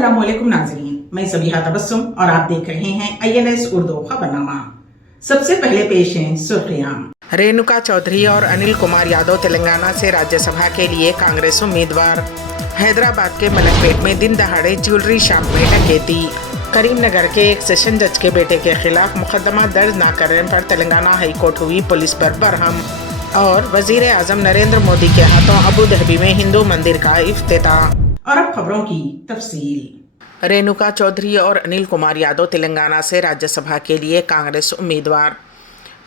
अस्सलामुअलैकुम नाज़रीन, मैं ज़बीहा तबस्सुम और आप देख रहे हैं INS उर्दू खबरनामा। सबसे पहले पेश हैं सुर्खियां। रेणुका चौधरी और अनिल कुमार यादव तेलंगाना से राज्यसभा के लिए कांग्रेस उम्मीदवार। हैदराबाद के मलकपेट में दिन दहाड़े ज्वेलरी शॉप में डकैती। करीमनगर के एक सेशन जज के बेटे के खिलाफ मुकदमा दर्ज न करने पर तेलंगाना हाई कोर्ट हुई पुलिस पर बरहम। और वजीर आजम नरेंद्र मोदी के हाथों अबू धाबी में हिंदू मंदिर का इफ्तिताह। और अब खबरों की तफसील। रेणुका चौधरी और अनिल कुमार यादव तेलंगाना से राज्यसभा के लिए कांग्रेस उम्मीदवार।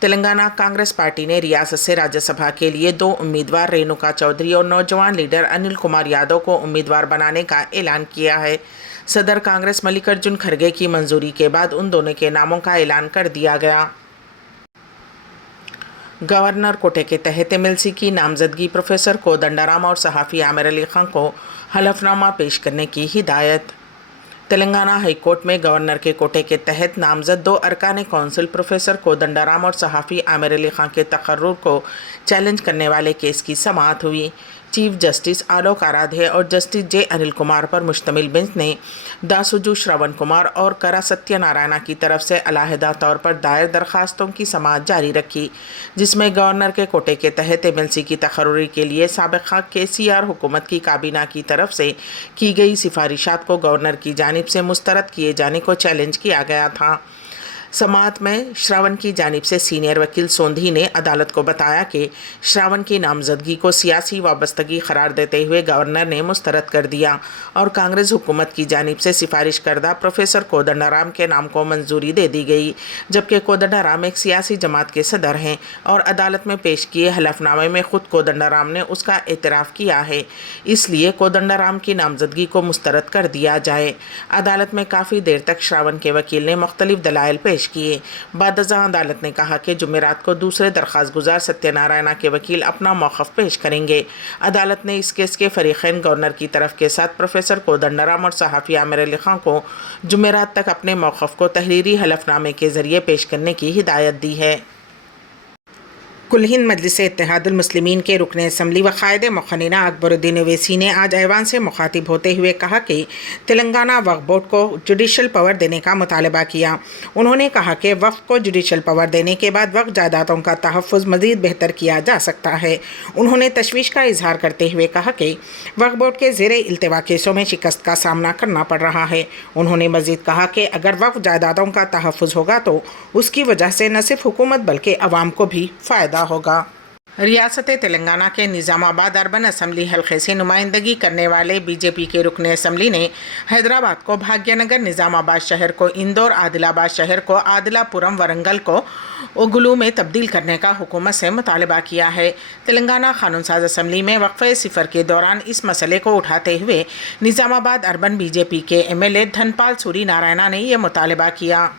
तेलंगाना कांग्रेस पार्टी ने रियासत से राज्यसभा के लिए 2 उम्मीदवार रेणुका चौधरी और नौजवान लीडर अनिल कुमार यादव को उम्मीदवार बनाने का ऐलान किया है। सदर कांग्रेस मल्लिकार्जुन खड़गे की मंजूरी के बाद उन दोनों के नामों का ऐलान कर दिया गया। गवर्नर कोटे के तहत MLC की नामजदगी प्रोफेसर कोदंडाराम और सहाफ़ी आमिर अली खान को हलफनामा पेश करने की हिदायत। तेलंगाना हाई कोर्ट में गवर्नर के कोटे के तहत नामजद 2 अरकान कौंसिल प्रोफेसर कोदंडाराम और सहाफ़ी आमिर अली खान के तकर्रुर को चैलेंज करने वाले केस की समाअत हुई। चीफ जस्टिस आलोक आराध्य और जस्टिस J अनिल कुमार पर मुश्तमिल बेंच ने दासुजू श्रवण कुमार और करा सत्यनारायणा की तरफ से अलहदा तौर पर दायर दरखास्तों की समाअत जारी रखी, जिसमें गवर्नर के कोटे के तहत MLC की तकर्रुरी के लिए साबिक़ा KCR हुकूमत की काबीना की तरफ से की गई सिफारिशात को गवर्नर की जानिब से मुस्तरद किए जाने को चैलेंज किया गया था। समाअत में श्रावण की जानिब से सीनियर वकील सोंधी ने अदालत को बताया कि श्रावण की नामजदगी को सियासी वाबस्तगी करार देते हुए गवर्नर ने मुस्तरद कर दिया और कांग्रेस हुकूमत की जानिब से सिफारिश करदा प्रोफेसर कोदंडाराम के नाम को मंजूरी दे दी गई, जबकि कोदंडाराम एक सियासी जमात के सदर हैं और अदालत में पेश किए हलफनामे में खुद कोदंडाराम ने उसका एतराफ़ किया है, इसलिए कोदंडाराम की नामजदगी को मुस्तरद कर दिया जाए। अदालत में काफ़ी देर तक श्रावण के वकील ने मुख्तलिफ दलाइल पेश किए। बादशाह अदालत ने कहा कि जुमेरात को दूसरे दरख्वास्त गुजार सत्यनारायणा के वकील अपना मौक़िफ़ पेश करेंगे। अदालत ने इस केस के फरीक़ैन गवर्नर की तरफ के साथ प्रोफेसर कोदंडाराम और सहाफ़ी आमिर अली खान को जुमेरात तक अपने मौक़िफ़ को तहरीरी हलफनामे के ज़रिए पेश करने की हिदायत दी है। कुल हिंद मजलिस इत्तेहादुल मुस्लिमीन के रुकन असम्बली व क़ायद मुक़न्निना अकबरुद्दीन ओवैसी ने आज ऐवान से मुखातिब होते हुए कहा कि तेलंगाना वक्फ बोर्ड को जुडिशल पावर देने का मुतालबा किया। उन्होंने कहा कि वक्फ को जुडिशल पावर देने के बाद वक्फ जायदादों का तहफ़्फ़ुज़ मज़ीद बेहतर किया जा सकता है। उन्होंने तशवीश का इजहार करते हुए कहा कि वक्फ बोर्ड के ज़ेरे इल्तिवा केसों में शिकस्त का सामना करना पड़ रहा है। उन्होंने मज़ीद कहा कि अगर वक्फ जायदादों का तहफ़्फ़ुज़ होगा तो उसकी वजह से न सिर्फ हुकूमत बल्कि अवाम को भी फ़ायदा होगा। रियासत तेलंगाना के निज़ामाबाद अर्बन असम्बली हल्के से नुमाइंदगी करने वाले BJP के रुकन असम्बली ने हैदराबाद को भाग्यनगर, निज़ामाबाद शहर को इंदौर, आदिलाबाद शहर को आदिलापुरम, वरंगल को ओगलू में तब्दील करने का हुकूमत से मुतालबा किया है। तेलंगाना कानून साज असम्बली में वक्फ़े सिफर के दौरान इस मसले को उठाते हुए निज़ामाबाद अर्बन BJP के MLA धनपाल सूरी नारायणा ने यह मुतालबा किया।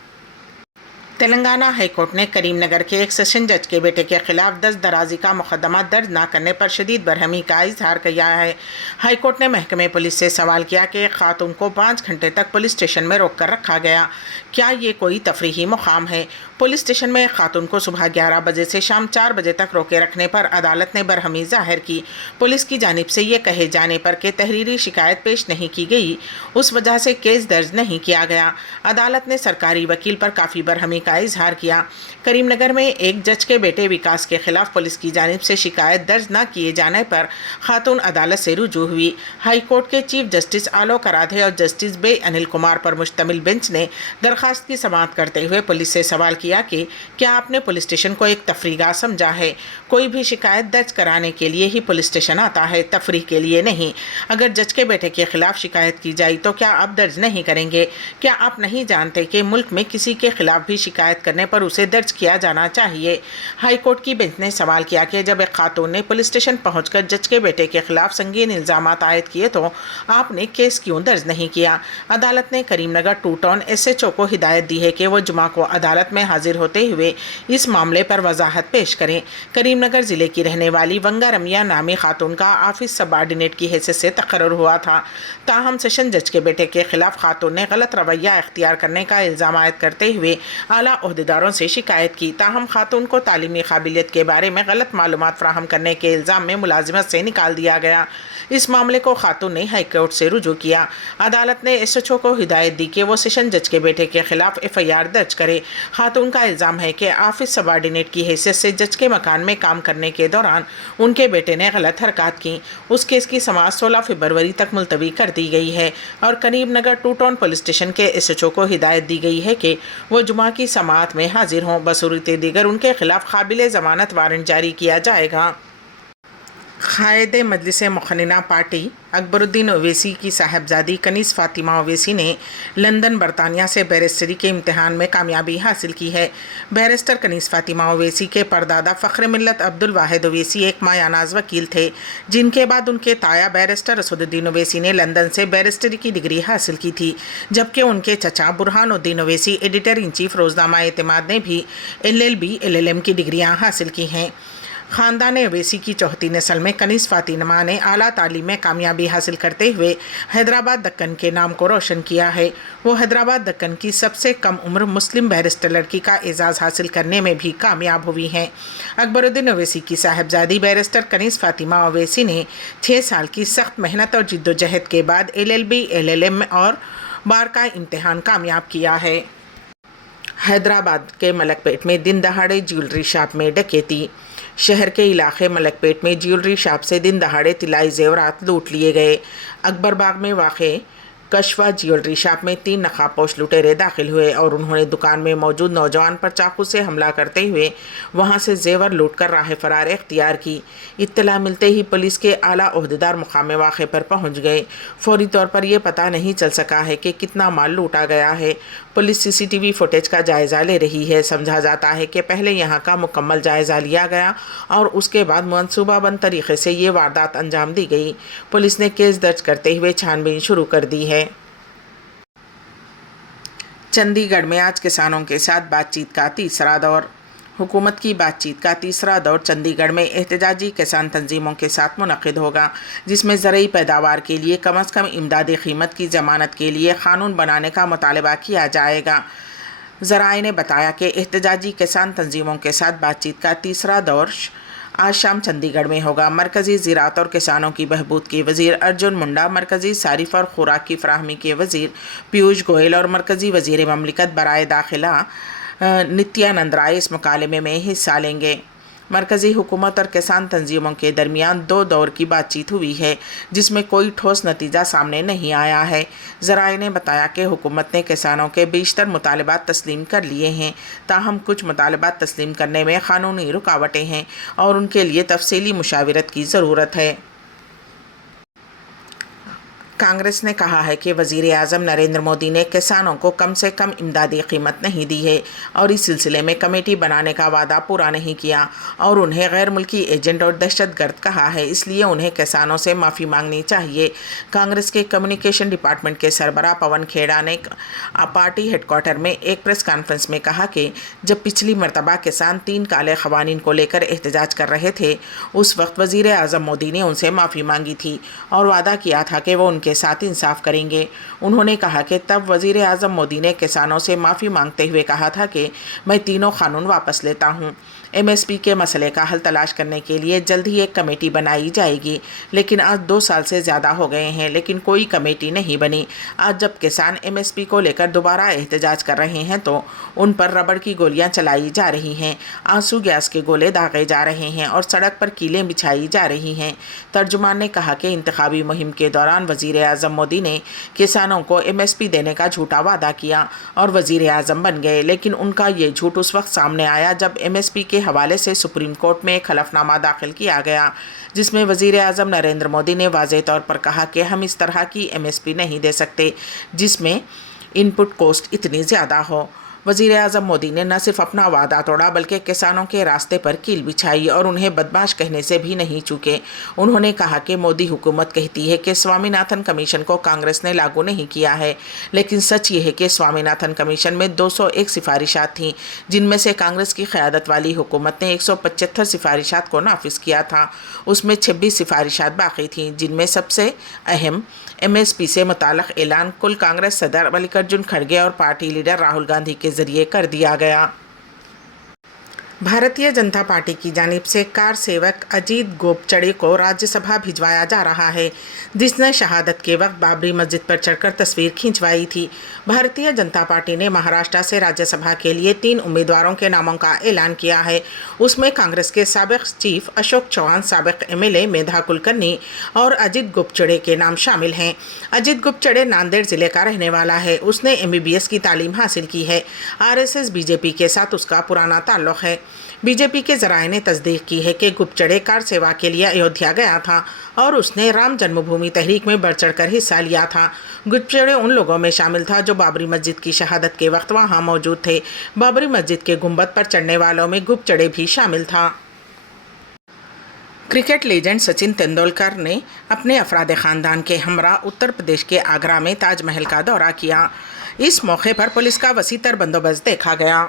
तेलंगाना हाई कोर्ट ने करीमनगर के एक सेशन जज के बेटे के खिलाफ 10 दराजी का मुकदमा दर्ज न करने पर शदीद बरहमी का इजहार किया है। हाई कोर्ट ने महकमे पुलिस से सवाल किया कि एक खातून को 5 घंटे तक पुलिस स्टेशन में रोक कर रखा गया, क्या ये कोई तफरीही मुकाम है? पुलिस स्टेशन में एक खातून को सुबह 11 बजे से शाम 4 बजे तक रोके रखने पर अदालत ने बरहमी जाहिर की। पुलिस की जानिब से ये कहे जाने पर कि तहरीरी शिकायत पेश नहीं की गई, उस वजह से केस दर्ज नहीं किया गया। अदालत ने सरकारी वकील पर काफ़ी बरहमी का इजहार किया। करीमनगर में एक जज के बेटे विकास के खिलाफ पुलिस की जानिब से शिकायत दर्ज न किए जाने पर खातून अदालत से रुजू हुई। हाई कोर्ट के चीफ जस्टिस आलोक आराध्य और जस्टिस J अनिल कुमार पर मुश्तमिल बेंच ने दरखास्त की समाअत करते हुए पुलिस से सवाल किया कि क्या आपने पुलिस स्टेशन को एक तफरीगाह समझा है? कोई भी शिकायत दर्ज कराने के लिए ही पुलिस स्टेशन आता है, तफरीह के लिए नहीं। अगर जज के बेटे के खिलाफ शिकायत की जाए तो क्या आप दर्ज नहीं करेंगे? क्या आप नहीं जानते कि मुल्क में किसी के खिलाफ भी शिकायत करने पर उसे दर्ज किया जाना चाहिए? हाई कोर्ट की बेंच ने सवाल किया कि जब एक खातून ने पुलिस स्टेशन पहुंचकर जज के बेटे के खिलाफ संगीन इल्ज़ामात आयद किए तो आपने केस क्यों दर्ज नहीं किया? अदालत ने करीमनगर 2 टाउन SHO को हिदायत दी है कि वो जुमा को अदालत में हाजिर होते हुए इस मामले पर वजाहत पेश करें। करीमनगर ज़िले की रहने वाली वंगा रमिया नामी खातून का ऑफिस सबऑर्डिनेट की हैसियत से तकर्रुर हुआ था। ताहम सेशन जज के बेटे के खिलाफ खातून ने गलत रवैया इख्तियार करने का इल्ज़ाम आयद करते हुए आला ओहदेदारों से शिकायत की, ताहम खातून को तालीमी काबिलियत के बारे में गलत मालूमात फराहम करने के इल्ज़ाम में मुलाजिमत से निकाल दिया गया। इस मामले को खातून ने हाई कोर्ट से रुजू किया। अदालत ने SHO को हिदायत दी कि वो सेशन जज के बेटे के खिलाफ FIR दर्ज करे। खातून का इल्ज़ाम है कि ऑफिस सबॉर्डिनेट की हैसियत से जज के मकान में काम करने के दौरान उनके बेटे ने गलत हरकत की। उस केस की समाअत 16 फरवरी तक मुलतवी कर दी गई है और करीब नगर 2 टाउन पुलिस स्टेशन के SHO को हिदायत दी गई है कि वो जुमा की समाअत में हाजिर हों। बसूरत दीगर उनके खिलाफ काबिल ज़मानत वारंट जारी किया जाएगा। कायदे मजलिस मुखन्ना पार्टी अकबरुद्दीन ओवैसी की साहबजादी कनीज़ फ़ातिमा ओवैसी ने लंदन बरतानिया से बैरिस्टरी के इम्तिहान में कामयाबी हासिल की है। बैरिस्टर कनीज़ फ़ातिमा ओवैसी के परदादा फ़ख्र मिल्लत अब्दुल वाहिद ओवैसी एक मायानाज वकील थे, जिनके बाद उनके ताया बैरिस्टर रसूदुद्दीन ओवैसी ने लंदन से बैरिस्टरी की डिग्री हासिल की थी, जबकि उनके चचा Burhanuddin Owaisi editor in chief रोज़नामा एतमाद ने भी LLB LLM की डिग्रियाँ हासिल की हैं। ख़ानदान ओवैसी की चौथी नस्ल में कनीज़ फ़ातिमा ने आला तालीम में कामयाबी हासिल करते हुए हैदराबाद दक्कन के नाम को रोशन किया है। वो हैदराबाद दक्कन की सबसे कम उम्र मुस्लिम बैरिस्टर लड़की का एजाज़ हासिल करने में भी कामयाब हुई हैं। अकबरुद्दीन ओवैसी की साहबजादी बैरिस्टर कनीज़ फ़ातिमा ओवैसी ने 6 साल की सख्त मेहनत और जिद्दोजहद के बाद LLB LLM और बार का इम्तिहान कामयाब किया है। हैदराबाद के मलकपेट में दिन दहाड़े ज्वेलरी शॉप में डकैती। शहर के इलाके मलकपेट में ज्वेलरी शॉप से दिन दहाड़े तिलाई जेवरात लूट लिए गए। अकबरबाग में वाक़े कशवा ज्वेलरी शॉप में 3 नकाबपोश लुटेरे दाखिल हुए और उन्होंने दुकान में मौजूद नौजवान पर चाकू से हमला करते हुए वहां से जेवर लूटकर राह फरार इख्तियार की। इत्तला मिलते ही पुलिस के आला ओहदेदार मुकाम वाक़े पर पहुंच गए। फौरी तौर पर यह पता नहीं चल सका है कि कितना माल लूटा गया है। पुलिस CCTV फुटेज का जायज़ा ले रही है। समझा जाता है कि पहले यहां का मुकम्मल जायज़ा लिया गया और उसके बाद मनसूबाबंद तरीके से ये वारदात अंजाम दी गई। पुलिस ने केस दर्ज करते हुए छानबीन शुरू कर दी है। चंडीगढ़ में आज किसानों के साथ बातचीत का तीसरा दौर। हुकूमत की बातचीत का तीसरा दौर चंडीगढ़ में एहतजाजी किसान तंजीमों के साथ मुनक़िद होगा, जिसमें ज़रई पैदावार के लिए कम अज़ कम इमदादी क़ीमत की ज़मानत के लिए क़ानून बनाने का मुतालबा किया जाएगा। ज़राए ने बताया कि एहतजाजी किसान तंजीमों के साथ बातचीत का तीसरा दौर आज शाम चंडीगढ़ में होगा। मरकज़ी ज़राअत और किसानों की बहबूद के वज़ीर अर्जुन मुंडा, मरकज़ी सारिफ और खुराक की फ़राहमी के वज़ीर पीयूष गोयल और मरकज़ी वज़ीर ममलिकत बराए दाखिला नित्यानंद राय इस मुकालमे में हिस्सा लेंगे। मरकज़ी हुकूमत और किसान तंजीमों के दरमियान 2 दौर की बातचीत हुई है, जिसमें कोई ठोस नतीजा सामने नहीं आया है। ज़राए ने बताया कि हुकूमत ने किसानों के बेशतर मुतालबात तस्लीम कर लिए हैं, ताहम कुछ मुतालबात तस्लीम करने में क़ानूनी रुकावटें हैं और उनके लिए तफसीली मुशावरत की ज़रूरत है। कांग्रेस ने कहा है कि वज़ीर आज़म नरेंद्र मोदी ने किसानों को कम से कम इमदादी कीमत नहीं दी है और इस सिलसिले में कमेटी बनाने का वादा पूरा नहीं किया और उन्हें गैर मुल्की एजेंट और दहशतगर्द कहा है, इसलिए उन्हें किसानों से माफ़ी मांगनी चाहिए। कांग्रेस के कम्युनिकेशन डिपार्टमेंट के सरबराह पवन खेड़ा ने पार्टी हेडक्वार्टर में एक प्रेस कॉन्फ्रेंस में कहा कि जब पिछली मरतबा किसान 3 काले क़वानीन को लेकर एहतजाज कर रहे थे, उस वक्त वज़ीर आज़म मोदी ने उनसे माफ़ी मांगी थी और वादा किया था कि वो उनके साथ इंसाफ करेंगे। उन्होंने कहा कि तब वज़ीर आज़म मोदी ने किसानों से माफ़ी मांगते हुए कहा था कि मैं तीनों कानून वापस लेता हूं। MSP के मसले का हल तलाश करने के लिए जल्द ही एक कमेटी बनाई जाएगी, लेकिन आज 2 साल से ज़्यादा हो गए हैं लेकिन कोई कमेटी नहीं बनी। आज जब किसान MSP को लेकर दोबारा एहतजाज कर रहे हैं तो उन पर रबड़ की गोलियां चलाई जा रही हैं, आंसू गैस के गोले दागे जा रहे हैं और सड़क पर कीलें बिछाई जा रही हैं। तर्जुमान ने कहा कि इंतखाबी मुहिम के दौरान वज़ीर आज़म मोदी ने किसानों को MSP देने का झूठा वादा किया और वज़ीर आज़म बन गए, लेकिन उनका ये झूठ उस वक्त सामने आया जब MSP के हवाले से सुप्रीम कोर्ट में एक हलफनामा दाखिल किया गया, जिसमें वज़ीर आज़म नरेंद्र मोदी ने वाज़ेह तौर पर कहा कि हम इस तरह की MSP नहीं दे सकते जिसमें इनपुट कॉस्ट इतनी ज़्यादा हो। वज़ीर आज़म मोदी ने न सिर्फ अपना वादा तोड़ा बल्कि किसानों के रास्ते पर कील बिछाई और उन्हें बदमाश कहने से भी नहीं चूके। उन्होंने कहा कि मोदी हुकूमत कहती है कि स्वामीनाथन कमीशन को कांग्रेस ने लागू नहीं किया है, लेकिन सच ये है कि स्वामीनाथन कमीशन में 201 सिफारिशात थीं, जिनमें से कांग्रेस की क़यादत वाली हुकूमत ने 175 सिफारिशात को नाफिज किया था। उसमें 26 सिफारिशात बाकी थीं, जिनमें सबसे अहम MSP से मुताल्लिक़ ऐलान कुल कांग्रेस सदर मल्लिकार्जुन खड़गे और पार्टी लीडर राहुल गांधी के ذریعے کر دیا گیا۔ بھارتیہ جنتا پارٹی کی جانب سے کار سیوک اجیت گوپچڑے کو راجیہ سبھا بھجوایا جا رہا ہے، جس نے شہادت کے وقت بابری مسجد پر چڑھ کر تصویر کھنچوائی تھی۔ بھارتیہ جنتا پارٹی نے مہاراشٹر سے راجیہ سبھا کے لیے 3 امیدواروں کے ناموں کا اعلان کیا ہے۔ اس میں کانگریس کے سابق چیف اشوک چوہان، سابق MLA میدھا کلکرنی اور اجیت گوپچڑے کے نام شامل ہیں۔ اجیت گوپچڑے ناندیڑ ضلع کا رہنے والا ہے۔ اس نے MBBS کی تعلیم حاصل کی ہے۔ RSS BJP کے ساتھ اس کا پرانا تعلق ہے۔ BJP کے ذرائع نے تصدیق کی ہے کہ گوپچڑے کار سیوا کے لیے ایودھیا گیا تھا اور اس نے رام جنم بھومی تحریک میں بڑھ چڑھ کر حصہ لیا تھا۔ گوپچڑے ان لوگوں میں شامل تھا جو بابری مسجد کی شہادت کے وقت وہاں موجود تھے۔ بابری مسجد کے گنبد پر چڑھنے والوں میں گوپچڑے بھی شامل تھا۔ کرکٹ لیجنڈ سچن تندولکر نے اپنے افراد خاندان کے ہمراہ اتر پردیش کے آگرہ میں تاج محل کا دورہ کیا۔ اس موقع پر پولیس کا وسیع تر بندوبست دیکھا گیا۔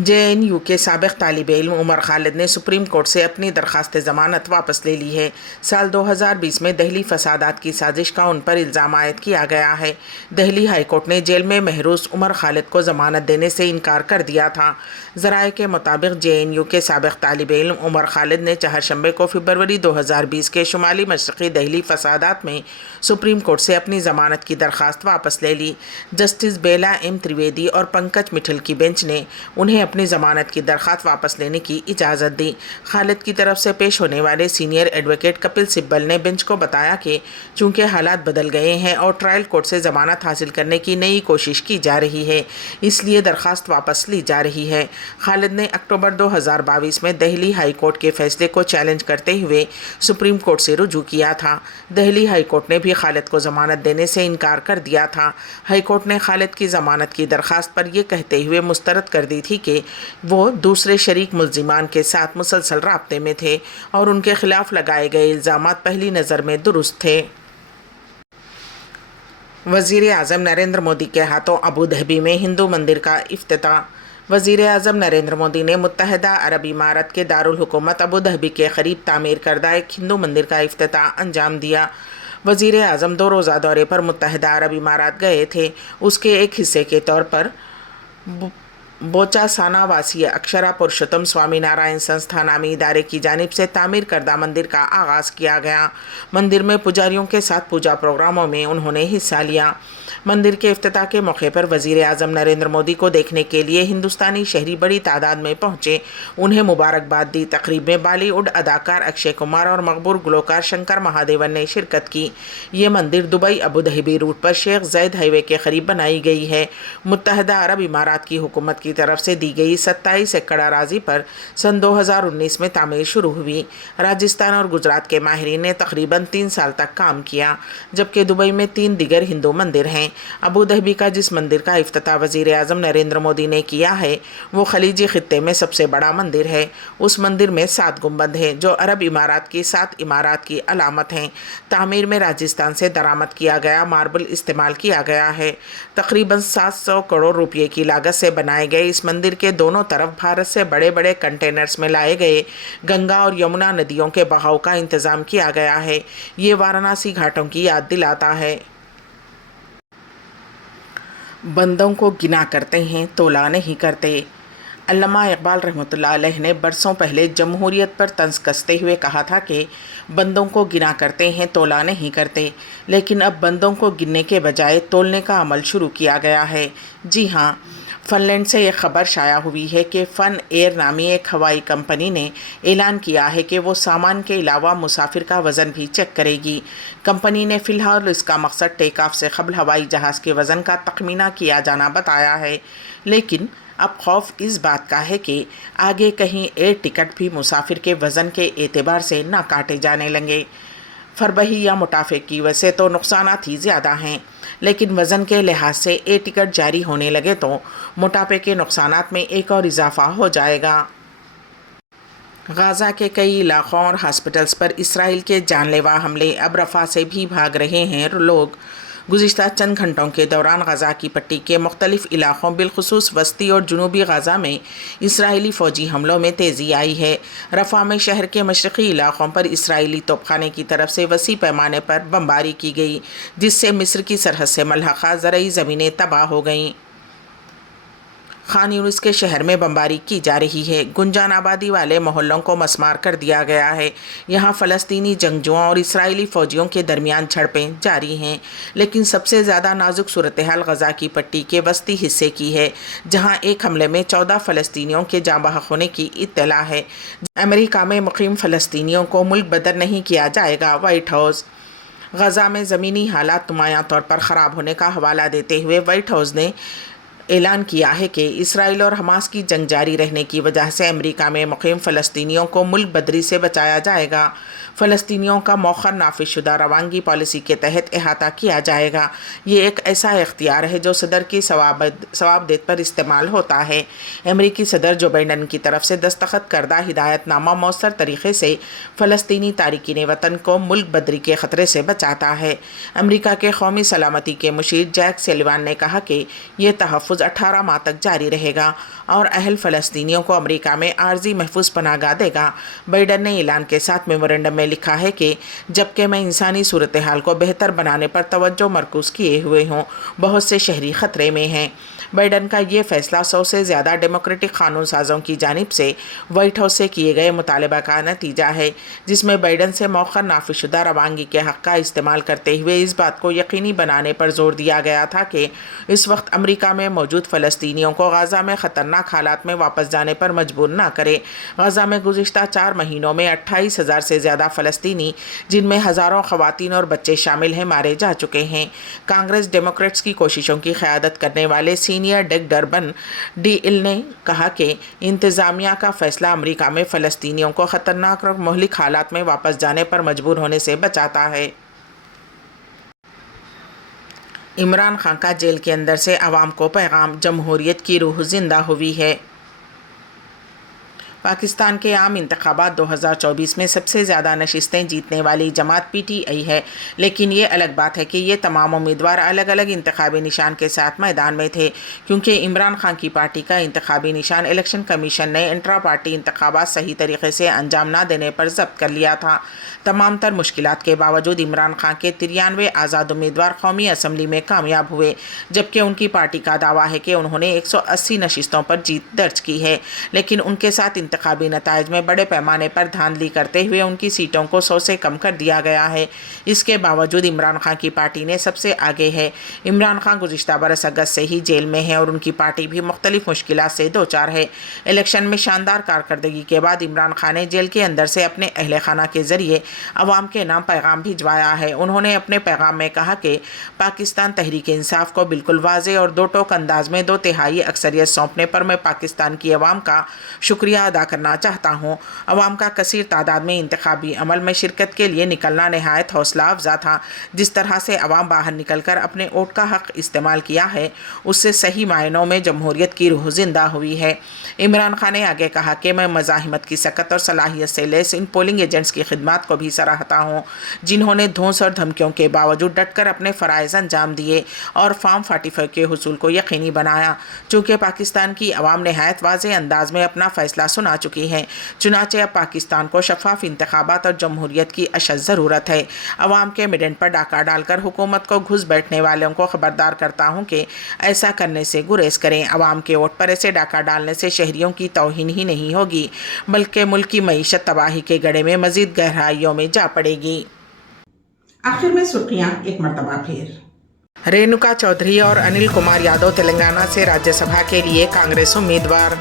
JNU کے سابق طالب علم عمر خالد نے سپریم کورٹ سے اپنی درخواست ضمانت واپس لے لی ہے۔ سال 2020 میں دہلی فسادات کی سازش کا ان پر الزام عائد کیا گیا ہے۔ دہلی ہائی کورٹ نے جیل میں محروس عمر خالد کو ضمانت دینے سے انکار کر دیا تھا۔ ذرائع کے مطابق JNU کے سابق طالب علم عمر خالد نے چہارشنبے کو فروری 2020 کے شمالی مشرقی دہلی فسادات میں سپریم کورٹ سے اپنی ضمانت کی درخواست واپس لے لی۔ جسٹس بیلا M تریویدی اور پنکج مٹل کی بینچ نے انہیں اپنی ضمانت کی درخواست واپس لینے کی اجازت دی۔ خالد کی طرف سے پیش ہونے والے سینئر ایڈوکیٹ کپل سبل نے بینچ کو بتایا کہ چونکہ حالات بدل گئے ہیں اور ٹرائل کورٹ سے ضمانت حاصل کرنے کی نئی کوشش کی جا رہی ہے، اس لیے درخواست واپس لی جا رہی ہے۔ خالد نے اکتوبر 2022 میں دہلی ہائی کورٹ کے فیصلے کو چیلنج کرتے ہوئے سپریم کورٹ سے رجوع کیا تھا۔ دہلی ہائی کورٹ نے بھی خالد کو ضمانت دینے سے انکار کر دیا تھا۔ ہائی کورٹ نے خالد کی ضمانت کی درخواست پر یہ کہتے ہوئے مسترد کر دی تھی کہ وہ دوسرے شریک ملزمان کے ساتھ مسلسل رابطے میں تھے اور ان کے خلاف لگائے گئے الزامات پہلی نظر میں درست تھے۔ وزیر اعظم نریندر مودی کے ہاتھوں ابوظہبی میں ہندو مندر کا افتتاح۔ وزیر اعظم نریندر مودی نے متحدہ عرب امارات کے دارالحکومت ابوظہبی کے قریب تعمیر کردہ ایک ہندو مندر کا افتتاح انجام دیا۔ وزیر اعظم 2 روزہ دورے پر متحدہ عرب امارات گئے تھے۔ اس کے ایک حصے کے طور پر بوچا سانا واسی اکشرا پرشوتم سوامی نارائن سنستھا نامی ادارے کی جانب سے تعمیر کردہ مندر کا آغاز کیا گیا۔ مندر میں پجاریوں کے ساتھ پوجا پروگراموں میں انہوں نے حصہ لیا۔ مندر کے افتتاح کے موقع پر وزیر اعظم نریندر مودی کو دیکھنے کے لیے ہندوستانی شہری بڑی تعداد میں پہنچے، انہیں مبارکباد دی۔ تقریب میں بالی ووڈ اداکار اکشے کمار اور مقبول گلوکار شنکر مہادیون نے شرکت کی۔ یہ مندر دبئی ابوظہبی روٹ پر شیخ زاید ہائی وے کے قریب بنائی گئی ہے۔ متحدہ عرب امارات کی حکومت کی طرف سے دی گئی 27 ایکڑ اراضی پر سن 2019 میں تعمیر شروع ہوئی۔ راجستھان اور گجرات کے ماہرین نے تقریباً 3 سال تک کام کیا، جبکہ دبئی میں 3 دیگر ہندو مندر ہیں۔ ابوظہبی کا جس مندر کا افتتاح وزیر اعظم نریندر مودی نے کیا ہے وہ خلیجی خطے میں سب سے بڑا مندر ہے۔ اس مندر میں 7 گنبد ہیں جو عرب امارات کی 7 امارات کی علامت ہیں۔ تعمیر میں راجستھان سے درآمد کیا گیا ماربل استعمال کیا گیا ہے۔ تقریباً 700 کروڑ روپے کی لاگت سے بنائے گئے اس مندر کے دونوں طرف بھارت سے بڑے بڑے کنٹینرز میں لائے گئے گنگا اور یمنا ندیوں کے بہاؤ کا انتظام کیا گیا ہے۔ یہ وارانسی گھاٹوں کی یاد دلاتا ہے۔ بندوں کو گنا کرتے ہیں تولا نہیں کرتے۔ علامہ اقبال رحمۃ اللہ علیہ نے برسوں پہلے جمہوریت پر طنز کستے ہوئے کہا تھا کہ بندوں کو گنا کرتے ہیں تولا نہیں کرتے، لیکن اب بندوں کو گننے کے بجائے تولنے کا عمل شروع کیا گیا ہے۔ جی ہاں، فن لینڈ سے ایک خبر شائع ہوئی ہے کہ فن ایئر نامی ایک ہوائی کمپنی نے اعلان کیا ہے کہ وہ سامان کے علاوہ مسافر کا وزن بھی چیک کرے گی۔ کمپنی نے فی الحال اس کا مقصد ٹیک آف سے قبل ہوائی جہاز کے وزن کا تخمینہ کیا جانا بتایا ہے، لیکن اب خوف اس بات کا ہے کہ آگے کہیں ایئر ٹکٹ بھی مسافر کے وزن کے اعتبار سے نہ کاٹے جانے لگیں۔ فربہی یا موٹافے کی وجہ سے تو نقصانات ہی زیادہ ہیں، لیکن وزن کے لحاظ سے ایئر ٹکٹ جاری ہونے لگے تو موٹاپے کے نقصانات میں ایک اور اضافہ ہو جائے گا۔ غزہ کے کئی علاقوں اور ہاسپٹلز پر اسرائیل کے جان لیوا حملے، اب رفح سے بھی بھاگ رہے ہیں لوگ۔ گزشتہ چند گھنٹوں کے دوران غزہ کی پٹی کے مختلف علاقوں بالخصوص وسطی اور جنوبی غزہ میں اسرائیلی فوجی حملوں میں تیزی آئی ہے۔ رفح میں شہر کے مشرقی علاقوں پر اسرائیلی توپ خانے کی طرف سے وسیع پیمانے پر بمباری کی گئی، جس سے مصر کی سرحد سے ملحقہ زرعی زمینیں تباہ ہو گئیں۔ खान यूनिस के शहर में बमबारी की जा रही है। गुंजान आबादी वाले मोहल्लों को मसमार कर दिया गया है। यहाँ फ़लस्तीनी जंगजुओं और इस्राएली फ़ौजियों के दरमियान झड़पें जारी हैं, लेकिन सबसे ज़्यादा नाजुक सूरत हाल गज़ा की पट्टी के वस्ती हिस्से की है, जहाँ एक हमले में 14 फ़लस्तीनियों के जाँ बहक होने की इत्तला है। अमेरिका में मुक़ीम फ़लस्तीनियों को मुल्क बदर नहीं किया जाएगा। व्हाइट हाउस गज़ा में ज़मीनी हालात नुमायां तौर पर ख़राब होने का हवाला देते हुए व्हाइट हाउस ने ऐलान किया है कि इसराइल और हमास की जंग जारी रहने की वजह से अमेरिका में मुक़ीम फ़लस्तीनियों को मुल्क बदरी से बचाया जाएगा। फ़लस्तीनियों का मौखर नाफिज़शुदा रवानगी पॉलिसी के तहत अहाता किया जाएगा। ये एक ऐसा इख्तियार है जो सदर की सवाबदेत पर इस्तेमाल होता है। अमेरिकी सदर जो बाइडन की तरफ से दस्तखत करदा हिदायतनामा मौसर तरीक़े से फ़लस्तीनी तारिकीन वतन को मुल्क बदरी के ख़तरे से बचाता है। अमेरिका के कौमी सलामती के मुशीर जैक सलिवान ने कहा कि ये तहफ़्फ़ुज़ 18 माह तक जारी रहेगा और अहल फ़लस्तीनियों को अमेरिका में आर्जी महफूज पनाहगाह देगा। बाइडन ने ऐलान के साथ मेमोरेंडम में लिखा है कि जबकि मैं इंसानी सूरत हाल को बेहतर बनाने पर तवज्जो मरकूज़ किए हुए हूँ, बहुत से शहरी ख़तरे में हैं। बाइडन का ये फैसला 100 से ज़्यादा डेमोक्रेटिक कानून साज़ों की जानिब से व्हाइट हाउस से किए गए मुतालबा का नतीजा है, जिसमें बाइडन से मौखर नाफिज़शुदा रवानगी के हक़ का इस्तेमाल करते हुए इस बात को यकीनी बनाने पर जोर दिया गया था कि इस वक्त अमेरिका में मौजूद फ़लस्तीनियों को गज़ा में ख़तरनाक हालात में वापस जाने पर मजबूर न करे। गज़ा में गुज़िश्ता 4 महीनों में 28,000 से ज़्यादा फ़लस्तीनी, जिनमें हज़ारों ख़वातीन और बच्चे शामिल हैं, मारे जा चुके हैं। कांग्रेस डेमोक्रेट्स की कोशिशों की क़यादत करने वाले सीनियर डेक डर्बन डी ने कहा कि इंतज़ामिया का फ़ैसला अमेरिका में फ़लस्तीनियों को ख़तरनाक और मुहलिक हालात में वापस जाने पर मजबूर होने से बचाता है। इमरान खान का जेल के अंदर से अवाम को पैगाम, जमहूरियत की रूह जिंदा हुई है। पाकिस्तान के आम इंतखाबात 2024 में सबसे ज़्यादा नशिस्तें जीतने वाली जमात PTI है, लेकिन ये अलग बात है कि ये तमाम उम्मीदवार अलग अलग इंतखाबी निशान के साथ मैदान में थे, क्योंकि इमरान खान की पार्टी का इंतखाबी निशान इलेक्शन कमीशन ने इंट्रा पार्टी इंतखाबात सही तरीके से अंजाम ना देने पर जब्त कर लिया था। तमाम तर मुश्किलात के बावजूद इमरान खान के 93 आज़ाद उम्मीदवार कौमी असम्बली में कामयाब हुए, जबकि उनकी पार्टी का दावा है कि उन्होंने 180 नशिस्तों पर जीत दर्ज की है, लेकिन उनके साथ इंतखाबी नताइज में बड़े पैमाने पर धांधली करते हुए उनकी सीटों को 100 से कम कर दिया गया है। इसके बावजूद इमरान खान की पार्टी ने सबसे आगे है। इमरान खान गुज़िश्ता बरस अगस्त से ही जेल में है और उनकी पार्टी भी मुख्तलिफ मुश्किलात से दो चार है। इलेक्शन में शानदार कारकर्दगी के बाद इमरान खान ने जेल के अंदर से अपने अहल खाना के ज़रिए अवाम के नाम पैगाम भिजवाया है। उन्होंने अपने पैगाम में कहा कि पाकिस्तान तहरीक इंसाफ को बिल्कुल वाज़े और दो टोक अंदाज में 2/3 अक्सरियत सौंपने पर मैं पाकिस्तान की अवाम का शुक्रिया अदा करना चाहता हूँ। अवाम का कसीर तादाद में इंतखाबी अमल में शिरकत के लिए निकलना नहायत हौसला अफजा था। जिस तरह से अवाम बाहर निकल कर अपने वोट का हक़ इस्तेमाल किया है, उससे सही मायनों में जमहूरियत की रूह जिंदा हुई है। इमरान खान ने आगे कहा कि मैं मज़ाहिमत की सकत और सलाहियत से लैस इन पोलिंग एजेंट्स की खिदमत को भी सराहता हूँ, जिन्होंने धौंस और धमकियों के बावजूद डट कर अपने फ़राइज़ अंजाम दिए और फॉर्म 45 के हुसूल को यकीनी बनाया। चूँकि पाकिस्तान की अवाम नहायत वाज़े अंदाज में अपना फ़ैसला सुना चुकी है, चुनाचे अब पाकिस्तान को शफाफ इंतखाबात और जमहूरियत की अशद ज़रूरत है। अवाम के मिडेंट पर डाका डालकर हुकूमत को घुस बैठने वालों को खबरदार करता हूँ कि ऐसा करने से गुरेज करें। अवाम के वोट पर ऐसे डाका डालने से शहरियों की तौहीन ही नहीं होगी, बल्कि मुल्क की मईशत तबाही के गड्ढे में मज़ीद गहराइयों में जा पड़ेगी। आखिर में सुर्खियां एक मरतबा फिर। रेणुका चौधरी और अनिल कुमार यादव तेलंगाना से राज्यसभा के लिए कांग्रेस उम्मीदवार।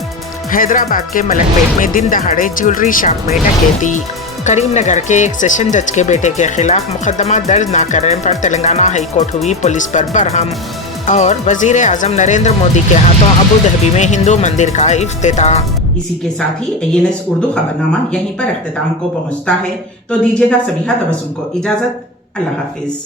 हैदराबाद के मलकपेट में दिन दहाड़े ज्वेलरी शॉप में डकैती। करीमनगर के एक सेशन जज के बेटे के खिलाफ मुकदमा दर्ज न करने पर तेलंगाना हाई कोर्ट हुई पुलिस पर बरहम। और वजीर आजम नरेंद्र मोदी के हाथों अबू धाबी में हिंदू मंदिर का इफ्तिताह। इसी के साथ ही INS उर्दू खबरनामा यहीं पर अख्तिताम को पहुंचता है, तो दीजिएगा सभी तबस्सुम को इजाजत। अल्लाह हाफिज।